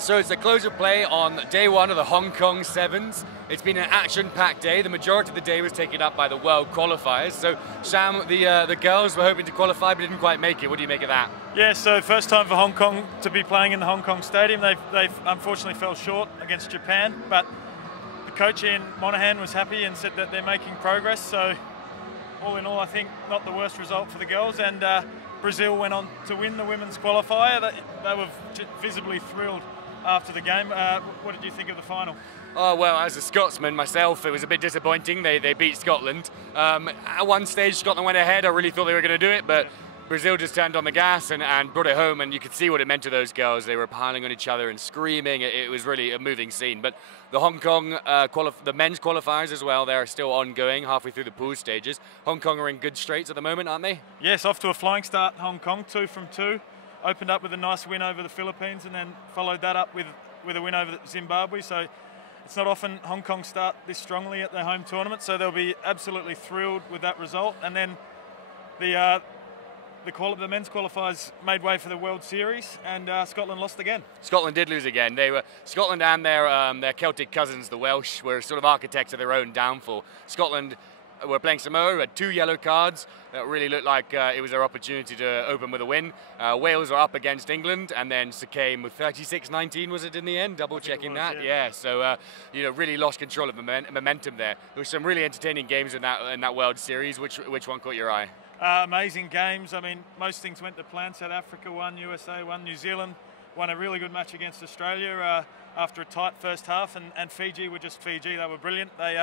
So it's the close of play on day one of the Hong Kong Sevens. It's been an action-packed day. The majority of the day was taken up by the World Qualifiers. So Sam, the girls were hoping to qualify but didn't quite make it. What do you make of that? Yeah, so first time for Hong Kong to be playing in the Hong Kong Stadium. They've unfortunately fell short against Japan, but the coach Ian Monaghan was happy and said that they're making progress. So all in all, I think not the worst result for the girls. And Brazil went on to win the women's qualifier. They were visibly thrilled after the game. What did you think of the final? Oh, well, as a Scotsman myself, it was a bit disappointing. They beat Scotland. At one stage, Scotland went ahead. I really thought they were going to do it, but Brazil just turned on the gas and brought it home, and you could see what it meant to those girls. They were piling on each other and screaming. It was really a moving scene. But the Hong Kong, the men's qualifiers as well, they're still ongoing, halfway through the pool stages. Hong Kong are in good straits at the moment, aren't they? Yes, off to a flying start, Hong Kong, 2 from 2. Opened up with a nice win over the Philippines and then followed that up with a win over Zimbabwe. So it's not often Hong Kong start this strongly at their home tournament, so they'll be absolutely thrilled with that result. And then the men's qualifiers made way for the World Series, and Scotland lost again. Scotland did lose again. Scotland and their Celtic cousins, the Welsh, were sort of architects of their own downfall. Scotland were playing Samoa, had 2 yellow cards. That really looked like it was their opportunity to open with a win. Wales were up against England, and then came with 36-19, was it in the end? Double checking that. Yeah. So really lost control of momentum there. There were some really entertaining games in that World Series. Which one caught your eye? Amazing games. I mean, most things went to plan. South Africa won, USA won, New Zealand won a really good match against Australia after a tight first half, and Fiji were just Fiji. They were brilliant. They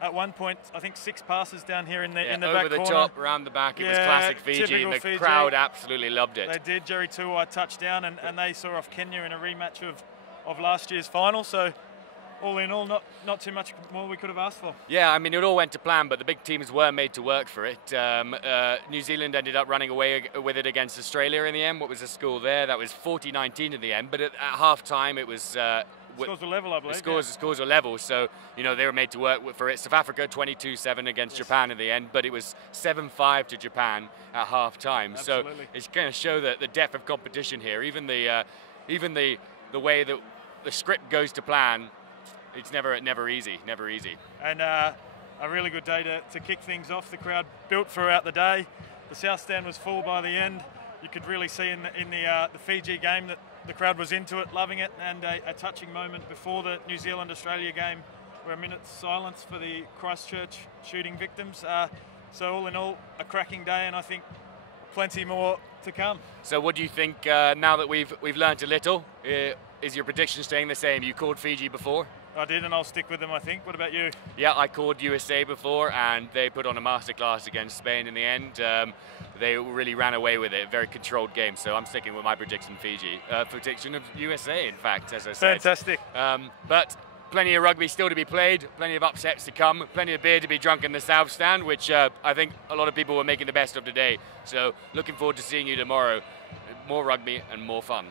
at one point, I think 6 passes down here in the back corner. Over the top, around the back. It was classic Fiji, and the Fiji. Crowd absolutely loved it. They did. Jerry Tuwai touchdown, and they saw off Kenya in a rematch of last year's final. So all in all, not too much more we could have asked for. Yeah, I mean, it all went to plan, but the big teams were made to work for it. New Zealand ended up running away with it against Australia in the end. What was the score there? That was 40-19 in the end, but at half-time it was... scores were level, I believe. The scores were level, so they were made to work for it. South Africa 22-7 against Japan in the end, but it was 7-5 to Japan at half-time. So it's going to show the depth of competition here. Even the way that the script goes to plan, it's never easy. And a really good day to kick things off. The crowd built throughout the day. The south stand was full by the end. You could really see in the Fiji game that the crowd was into it, loving it, and a touching moment before the New Zealand-Australia game where a minute's silence for the Christchurch shooting victims. So all in all, a cracking day, and I think plenty more to come. So what do you think now that we've learnt a little? Is your prediction staying the same? You called Fiji before? I did, and I'll stick with them, I think. What about you? Yeah, I called USA before, and they put on a masterclass against Spain in the end. They really ran away with it, very controlled game, so I'm sticking with my prediction prediction of USA, in fact, as I said. Fantastic. But plenty of rugby still to be played, plenty of upsets to come, plenty of beer to be drunk in the South Stand, which I think a lot of people were making the best of today. So looking forward to seeing you tomorrow. More rugby and more fun.